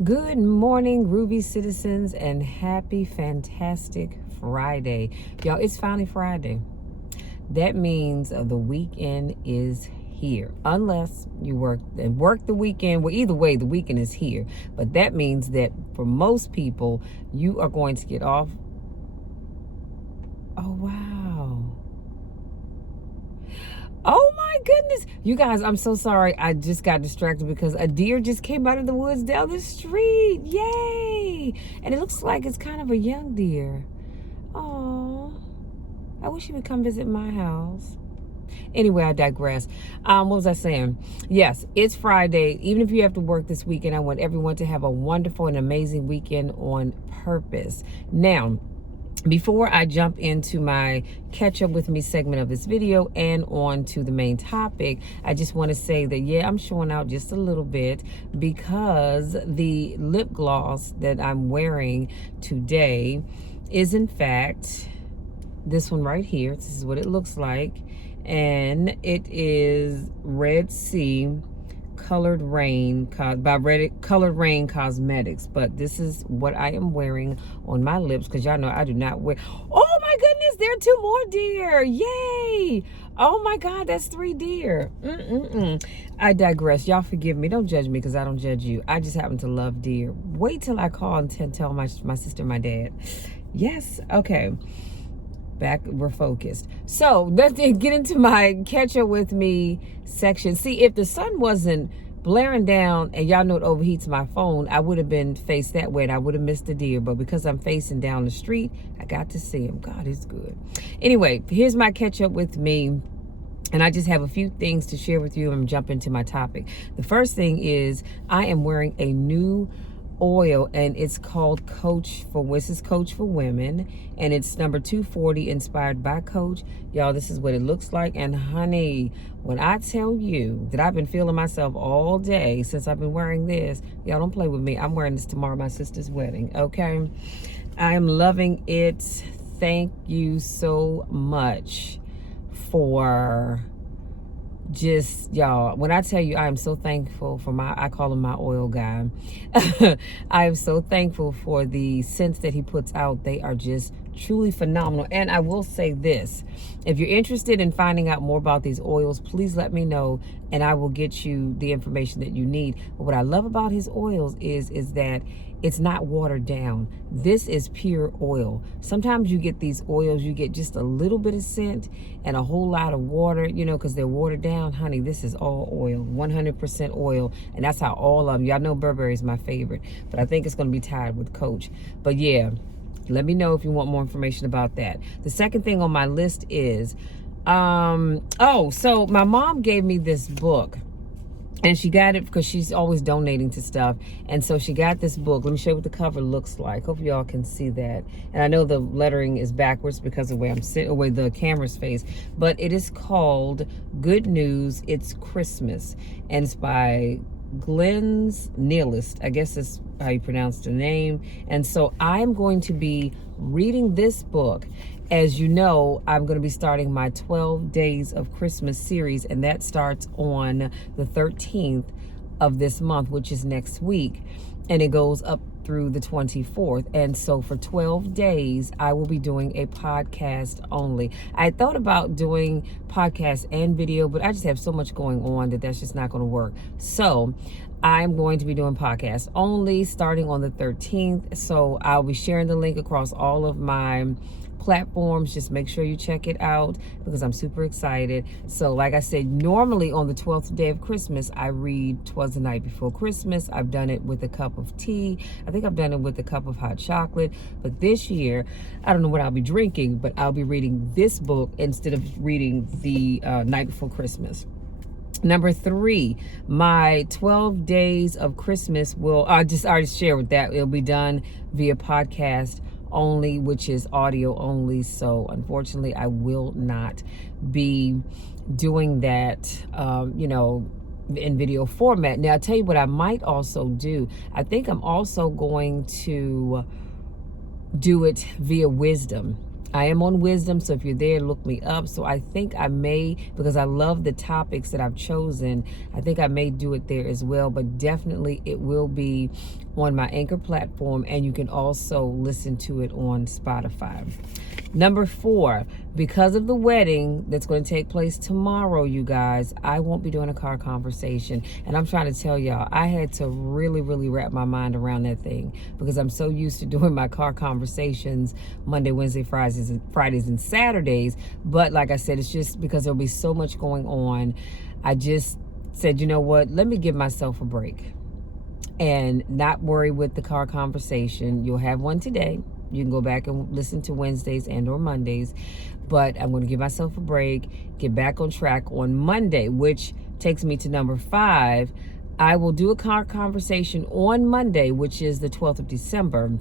Good morning, Ruby citizens, and happy, fantastic Friday. Y'all, it's finally Friday. That means the weekend is here. Unless you work the weekend. Well, either way, the weekend is here. But that means that for most people, you are going to get off. Oh, wow. Oh my goodness. You guys, I'm so sorry. I just got distracted because a deer just came out of the woods down the street. Yay. And it looks like it's kind of a young deer. Oh, I wish he would come visit my house. Anyway, I digress. What was I saying? Yes, it's Friday. Even if you have to work this weekend, I want everyone to have a wonderful and amazing weekend on purpose. Now, before I jump into my catch up with me segment of this video and on to the main topic, I just want to say that, yeah, I'm showing out just a little bit because the lip gloss that I'm wearing today is in fact this one right here. This is what it looks like. And it is Red Sea Colored Rain by Colored Rain Cosmetics. But this is what I am wearing on my lips because y'all know I do not wear. Oh my goodness, there are 2 more deer. Yay. Oh my God, that's 3 deer. I digress. Y'all forgive me. Don't judge me because I don't judge you. I just happen to love deer. Wait till I call and tell my sister and my dad. Yes. Okay. Back, we're focused. So let's get into my catch up with me section. See, if the sun wasn't blaring down and y'all know it overheats my phone, I would have been faced that way and I would have missed the deer. But because I'm facing down the street, I got to see him. God is good. Anyway, here's my catch up with me. And I just have a few things to share with you and jump into my topic. The first thing is I am wearing a new oil and it's called Coach for Women, and it's number 240, inspired by Coach. Y'all, this is what it looks like. And honey, when I tell you that I've been feeling myself all day since I've been wearing this, y'all don't play with me. I'm wearing this tomorrow, my sister's wedding. Okay, I am loving it. Thank you so much for just, y'all, when I tell you I am so thankful for I call him my oil guy. I am so thankful for the scents that he puts out. They are just truly phenomenal. And I will say this, if you're interested in finding out more about these oils, please let me know and I will get you the information that you need. But what I love about his oils is that it's not watered down. This is pure oil. Sometimes you get these oils, you get just a little bit of scent and a whole lot of water, you know, because they're watered down. Honey, this is all oil, 100% oil. And that's how all of them, y'all know Burberry is my favorite, but I think it's going to be tied with Coach. But yeah, let me know if you want more information about that. The second thing on my list is, so my mom gave me this book. And she got it because she's always donating to stuff. And so she got this book. Let me show you what the cover looks like. Hope y'all can see that. And I know the lettering is backwards because of the way I'm sitting, the way the camera's face. But it is called Good News, It's Christmas. And it's by Glenn's Nealist. I guess that's how you pronounce the name. And so I'm going to be reading this book. As you know, I'm going to be starting my 12 Days of Christmas series, and that starts on the 13th of this month, which is next week, and it goes up through the 24th. And so for 12 days, I will be doing a podcast only. I thought about doing podcast and video, but I just have so much going on that's just not going to work. So I'm going to be doing podcast only starting on the 13th. So I'll be sharing the link across all of my platforms. Just make sure you check it out because I'm super excited. So like I said, normally on the 12th day of Christmas, I read 'Twas the Night Before Christmas. I've done it with a cup of tea. I think I've done it with a cup of hot chocolate. But this year, I don't know what I'll be drinking, but I'll be reading this book instead of reading the Night Before Christmas. Number 3, my 12 days of Christmas I just already shared with that. It'll be done via podcast only, which is audio only. So unfortunately, I will not be doing that, in video format. Now, I'll tell you what I might also do. I think I'm also going to do it via Wisdom. I am on Wisdom, so if you're there, look me up. So I think I may, because I love the topics that I've chosen, I think I may do it there as well. But definitely it will be on my Anchor platform, and you can also listen to it on Spotify. Number 4, because of the wedding that's going to take place tomorrow, you guys, I won't be doing a car conversation. And I'm trying to tell y'all, I had to really, really wrap my mind around that thing, because I'm so used to doing my car conversations Monday, Wednesday, Fridays, and Saturdays. But like I said, it's just because there'll be so much going on. I just said, you know what, let me give myself a break and not worry with the car conversation. You'll have one today. You can go back and listen to Wednesdays and or Mondays. But I'm going to give myself a break, get back on track on Monday, which takes me to number 5. I will do a car conversation on Monday, which is the 12th of December.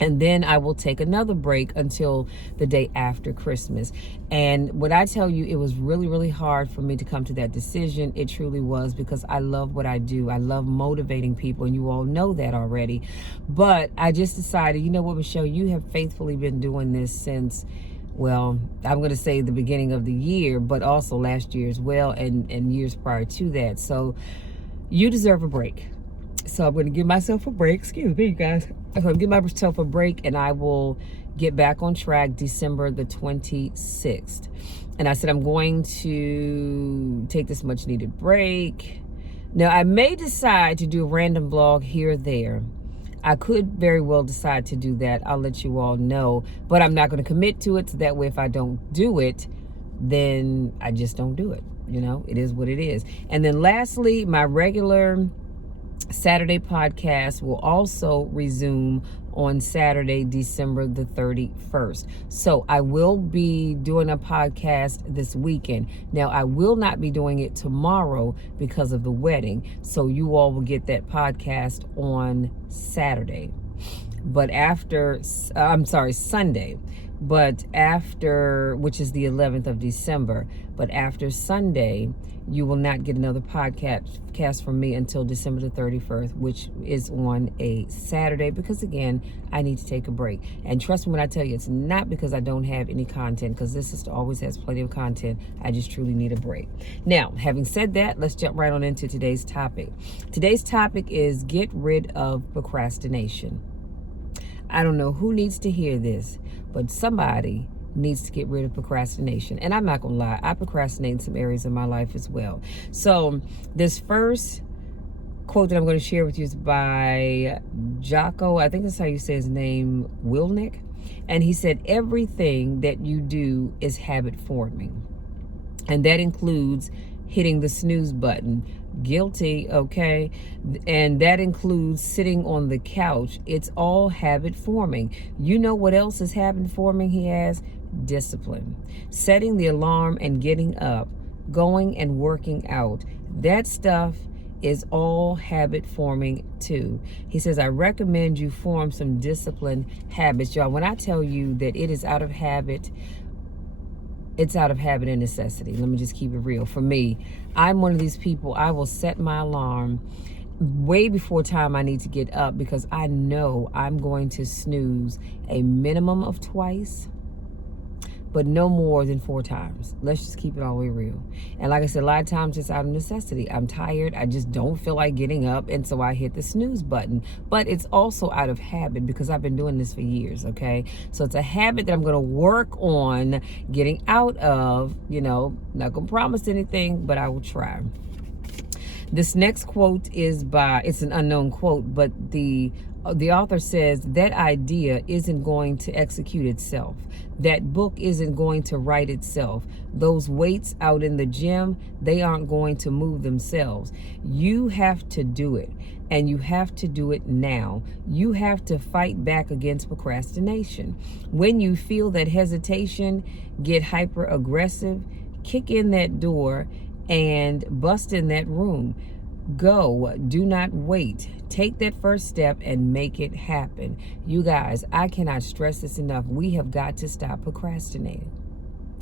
And then I will take another break until the day after Christmas. And when I tell you, it was really, really hard for me to come to that decision. It truly was, because I love what I do. I love motivating people, and you all know that already. But I just decided, you know what, Michelle, you have faithfully been doing this since, well, I'm going to say the beginning of the year, but also last year as well, and years prior to that. So you deserve a break. So I'm going to give myself a break. Excuse me, you guys. I'm going to give myself a break, and I will get back on track December the 26th. And I said I'm going to take this much needed break. Now, I may decide to do a random vlog here or there. I could very well decide to do that. I'll let you all know. But I'm not going to commit to it, so that way if I don't do it, then I just don't do it. You know, it is what it is. And then lastly, my regular Saturday podcast will also resume on Saturday, December the 31st. So I will be doing a podcast this weekend. Now, I will not be doing it tomorrow because of the wedding. So you all will get that podcast on Saturday. But Sunday. But after, which is the 11th of December, but after Sunday, you will not get another podcast from me until December the 31st, which is on a Saturday, because again, I need to take a break. And trust me when I tell you, it's not because I don't have any content, because this sister always has plenty of content. I just truly need a break. Now, having said that, let's jump right on into today's topic. Today's topic is get rid of procrastination. I don't know who needs to hear this, but somebody needs to get rid of procrastination. And I'm not gonna lie, I procrastinate in some areas of my life as well. So this first quote that I'm going to share with you is by Jocko, I think that's how you say his name, Willink. And he said, everything that you do is habit forming. And that includes hitting the snooze button. Guilty, okay? And that includes sitting on the couch. It's all habit forming. You know what else is habit forming, he has? Discipline. Setting the alarm and getting up, going and working out. That stuff is all habit forming too. He says, I recommend you form some discipline habits. Y'all, when I tell you that it is out of habit, it's out of habit and necessity. Let me just keep it real. For me, I'm one of these people, I will set my alarm way before time I need to get up, because I know I'm going to snooze a minimum of twice, but no more than 4 times. Let's just keep it all the way real. And like I said, a lot of times it's out of necessity. I'm tired. I just don't feel like getting up. And so I hit the snooze button. But it's also out of habit, because I've been doing this for years, okay? So it's a habit that I'm going to work on getting out of. You know, not going to promise anything, but I will try. This next quote is it's an unknown quote, but the author says that idea isn't going to execute itself. That book isn't going to write itself. Those weights out in the gym, they aren't going to move themselves. You have to do it, and you have to do it now. You have to fight back against procrastination. When you feel that hesitation, get hyper aggressive, kick in that door and bust in that room. Go. Do not wait. Take that first step and make it happen. You guys, I cannot stress this enough. We have got to stop procrastinating.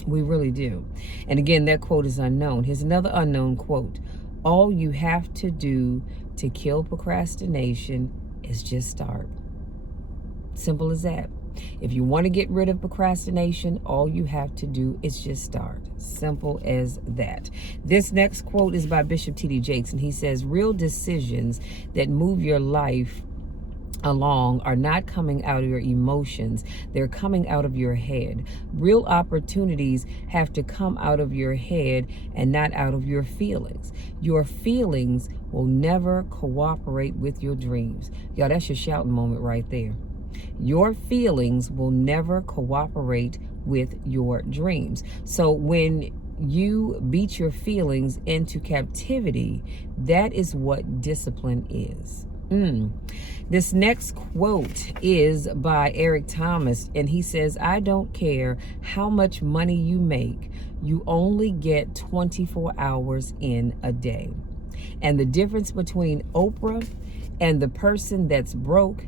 We really do. And again, that quote is unknown. Here's another unknown quote. All you have to do to kill procrastination is just start. Simple as that. If you want to get rid of procrastination, all you have to do is just start. Simple as that. This next quote is by Bishop T.D. Jakes, and he says, real decisions that move your life along are not coming out of your emotions, they're coming out of your head. Real opportunities have to come out of your head and not out of your feelings. Your feelings will never cooperate with your dreams. Y'all, that's your shouting moment right there. Your feelings will never cooperate with your dreams. So when you beat your feelings into captivity, that is what discipline is. This next quote is by Eric Thomas, and he says, I don't care how much money you make, you only get 24 hours in a day. And the difference between Oprah and the person that's broke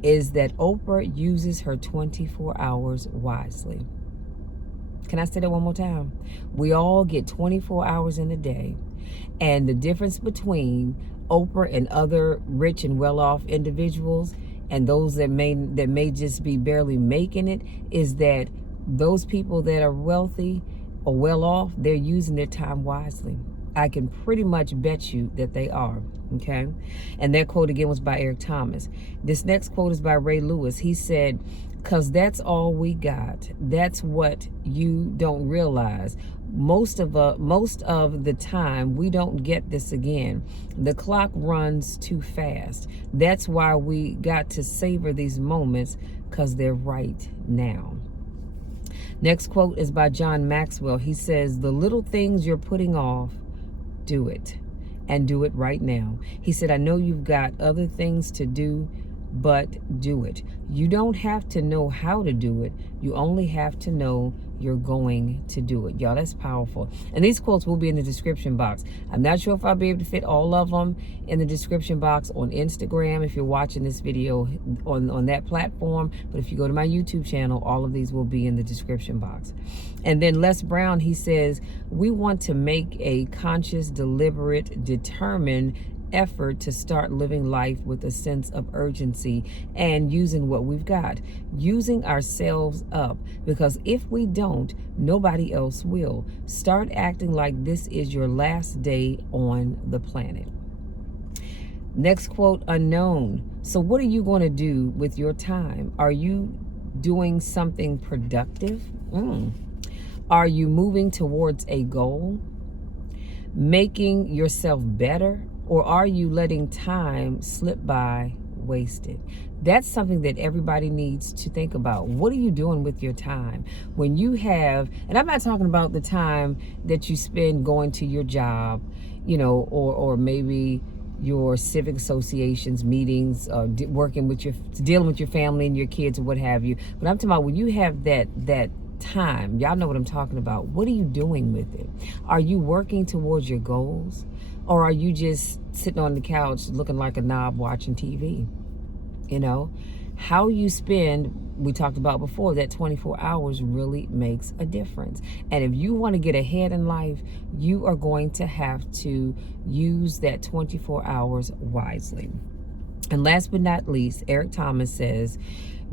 is that Oprah uses her 24 hours wisely. Can I say that one more time? We all get 24 hours in a day. And the difference between Oprah and other rich and well-off individuals and those that may just be barely making it is that those people that are wealthy or well-off, they're using their time wisely. I can pretty much bet you that they are, okay? And that quote again was by Eric Thomas. This next quote is by Ray Lewis. He said, because that's all we got. That's what you don't realize. Most of the time, we don't get this again. The clock runs too fast. That's why we got to savor these moments, because they're right now. Next quote is by John Maxwell. He says, the little things you're putting off, do it, and do it right now. He said, I know you've got other things to do, but do it. You don't have to know how to do it. You only have to know you're going to do it. Y'all, that's powerful. And these quotes will be in the description box. I'm not sure if I'll be able to fit all of them in the description box on Instagram if you're watching this video on that platform. But if you go to my YouTube channel, all of these will be in the description box. And then Les Brown, he says, we want to make a conscious, deliberate, determined effort to start living life with a sense of urgency and using what we've got, using ourselves up, because if we don't, nobody else will. Start acting like this is your last day on the planet. Next quote, unknown. So what are you going to do with your time? Are you doing something productive? Are you moving towards a goal? Making yourself better? Or are you letting time slip by wasted? That's something that everybody needs to think about. What are you doing with your time? When you have, and I'm not talking about the time that you spend going to your job, you know, or maybe your civic associations meetings, dealing with your family and your kids or what have you. But I'm talking about when you have that time, y'all know what I'm talking about. What are you doing with it? Are you working towards your goals? Or are you just sitting on the couch looking like a knob watching TV? You know, how you spend, we talked about before, that 24 hours really makes a difference. And if you want to get ahead in life, you are going to have to use that 24 hours wisely. And last but not least, Eric Thomas says,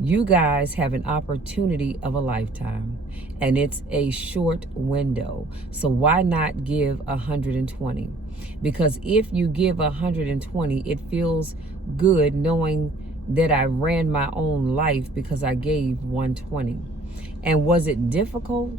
you guys have an opportunity of a lifetime, and it's a short window. So why not give 120? Because if you give 120, it feels good knowing that I ran my own life because I gave 120. And was it difficult?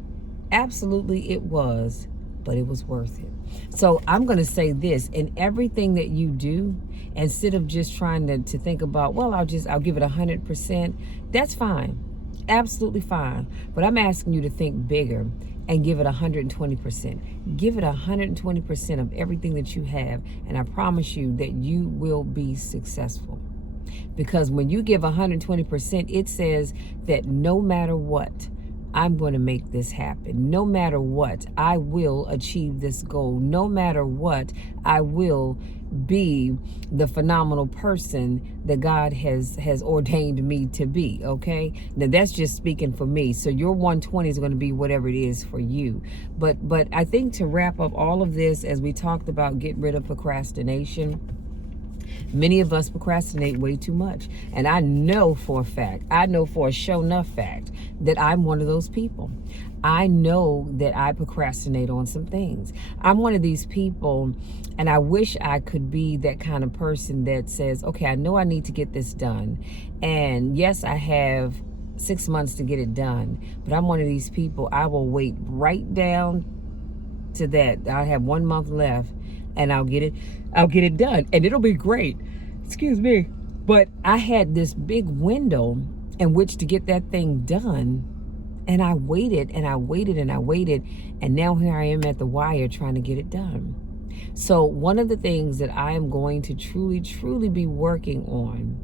Absolutely it was, but it was worth it. So I'm going to say this, in everything that you do, instead of just trying to think about, well, I'll give it 100%. That's fine. Absolutely fine. But I'm asking you to think bigger and give it 120%. Give it 120% of everything that you have. And I promise you that you will be successful. Because when you give 120%, it says that no matter what, I'm going to make this happen. No matter what, I will achieve this goal. No matter what, I will be the phenomenal person that God has ordained me to be, okay? Now, that's just speaking for me. So your 120 is going to be whatever it is for you. But I think to wrap up all of this, as we talked about get rid of procrastination, Many of us procrastinate way too much. And I know for a fact, I know for a sure enough fact that I'm one of those people. I know that I procrastinate on some things. I'm one of these people, and I wish I could be that kind of person that says, okay, I know I need to get this done. And yes, I have 6 months to get it done, but I'm one of these people, I will wait right down to that. I have 1 month left and I'll get it done and it'll be great. Excuse me. But I had this big window in which to get that thing done, and I waited and I waited and I waited, and now here I am at the wire trying to get it done. So one of the things that I am going to truly be working on,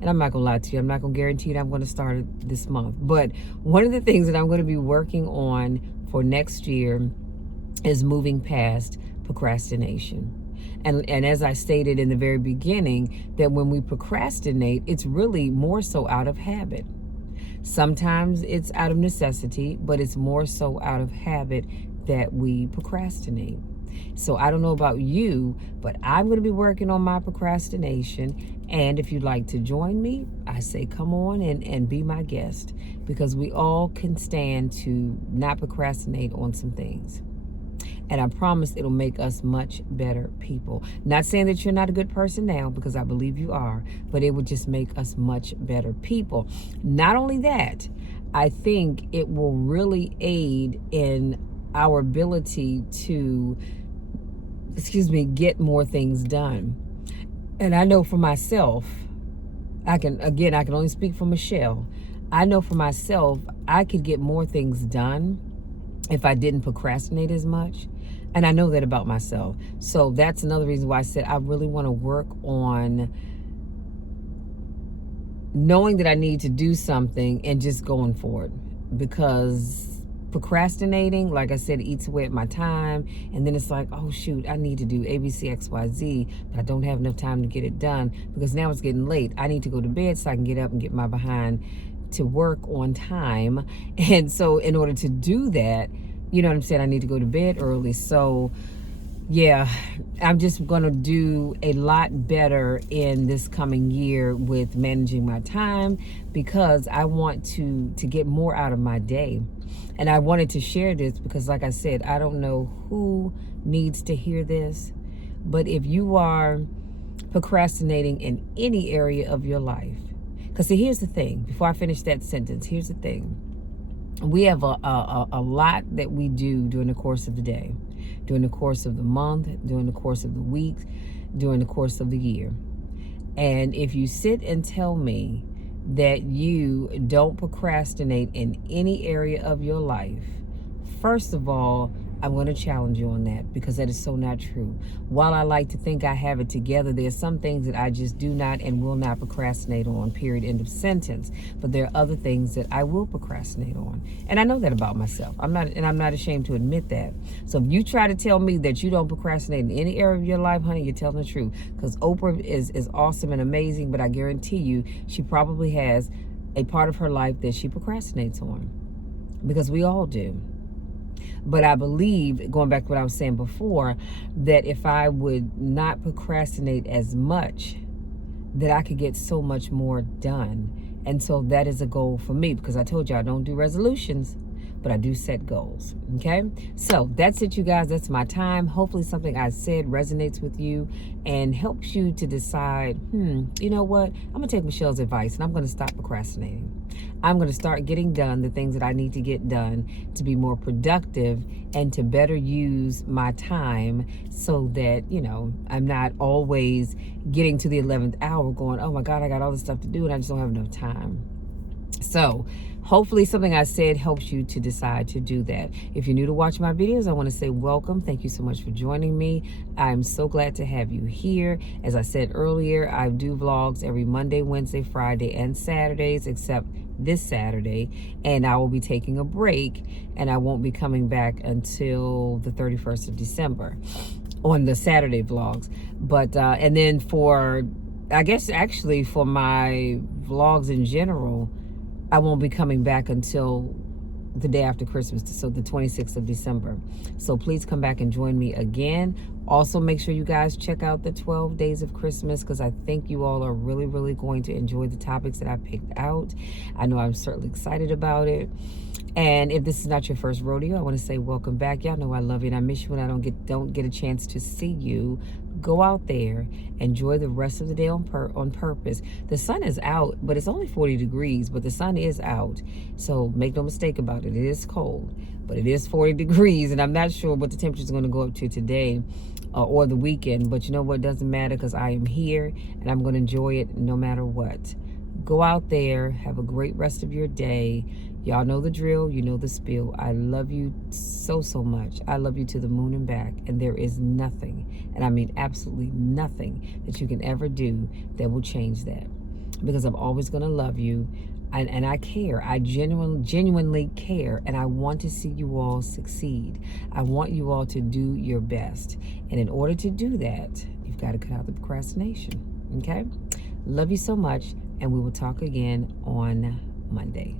and I'm not gonna lie to you, I'm not gonna guarantee that I'm gonna start it this month, but one of the things that I'm gonna be working on for next year is moving past procrastination. And as I stated in the very beginning, that when we procrastinate, it's really more so out of habit. Sometimes it's out of necessity, but it's more so out of habit that we procrastinate. So I don't know about you, but I'm going to be working on my procrastination. And if you'd like to join me, I say come on and be my guest, because we all can stand to not procrastinate on some things. And I promise it'll make us much better people. Not saying that you're not a good person now, because I believe you are, but it would just make us much better people. Not only that, I think it will really aid in our ability to, get more things done. And I know for myself, I can only speak for Michelle. I know for myself, I could get more things done if I didn't procrastinate as much. And I know that about myself. So that's another reason why I said I really want to work on knowing that I need to do something and just going for it. Because procrastinating, like I said, eats away at my time. And then it's like, oh shoot, I need to do ABCXYZ, but I don't have enough time to get it done because now it's getting late. I need to go to bed so I can get up and get my behind to work on time. And so in order to do that, you know what I'm saying, I need to go to bed early. So yeah, I'm just going to do a lot better in this coming year with managing my time, because I want to get more out of my day. And I wanted to share this because, like I said, I don't know who needs to hear this, but if you are procrastinating in any area of your life, because see, here's the thing, before I finish that sentence, here's the thing. We have a lot that we do during the course of the day, during the course of the month, during the course of the week, during the course of the year. And if you sit and tell me that you don't procrastinate in any area of your life, first of all, I'm going to challenge you on that, because that is so not true. While I like to think I have it together, there's some things that I just do not and will not procrastinate on, period, end of sentence. But there are other things that I will procrastinate on. And I know that about myself. I'm not ashamed to admit that. So if you try to tell me that you don't procrastinate in any area of your life, honey, you're telling the truth. Because Oprah is awesome and amazing, but I guarantee you she probably has a part of her life that she procrastinates on. Because we all do. But I believe, going back to what I was saying before, that if I would not procrastinate as much, that I could get so much more done. And so that is a goal for me, because I told you I don't do resolutions, but I do set goals. Okay? So that's it, you guys. That's my time. Hopefully something I said resonates with you and helps you to decide, you know what? I'm going to take Michelle's advice and I'm going to stop procrastinating. I'm going to start getting done the things that I need to get done to be more productive and to better use my time, so that, I'm not always getting to the 11th hour going, oh my God, I got all this stuff to do and I just don't have enough time. So hopefully something I said helps you to decide to do that. If you're new to watch my videos, I want to say welcome. Thank you so much for joining me. I'm so glad to have you here. As I said earlier, I do vlogs every Monday, Wednesday, Friday, and Saturdays, except this Saturday. And I will be taking a break, and I won't be coming back until the 31st of December on the Saturday vlogs. But, and then for, I guess actually for my vlogs in general, I won't be coming back until the day after Christmas, so the 26th of December. So please come back and join me again. Also, make sure you guys check out the 12 Days of Christmas, because I think you all are really, really going to enjoy the topics that I picked out. I know I'm certainly excited about it. And if this is not your first rodeo, I want to say welcome back. Y'all know I love you and I miss you when I don't get a chance to see you. Go out there, enjoy the rest of the day on purpose. The sun is out, but it's only 40 degrees, but the sun is out. So make no mistake about it. It is cold, but it is 40 degrees, and I'm not sure what the temperature is going to go up to today or the weekend. But you know what? It doesn't matter, because I am here and I'm going to enjoy it no matter what. Go out there, have a great rest of your day. Y'all know the drill, you know the spiel. I love you so, so much. I love you to the moon and back. And there is nothing, and I mean absolutely nothing, that you can ever do that will change that. Because I'm always going to love you. And I care. I genuinely care. And I want to see you all succeed. I want you all to do your best. And in order to do that, you've got to cut out the procrastination. Okay? Love you so much. And we will talk again on Monday.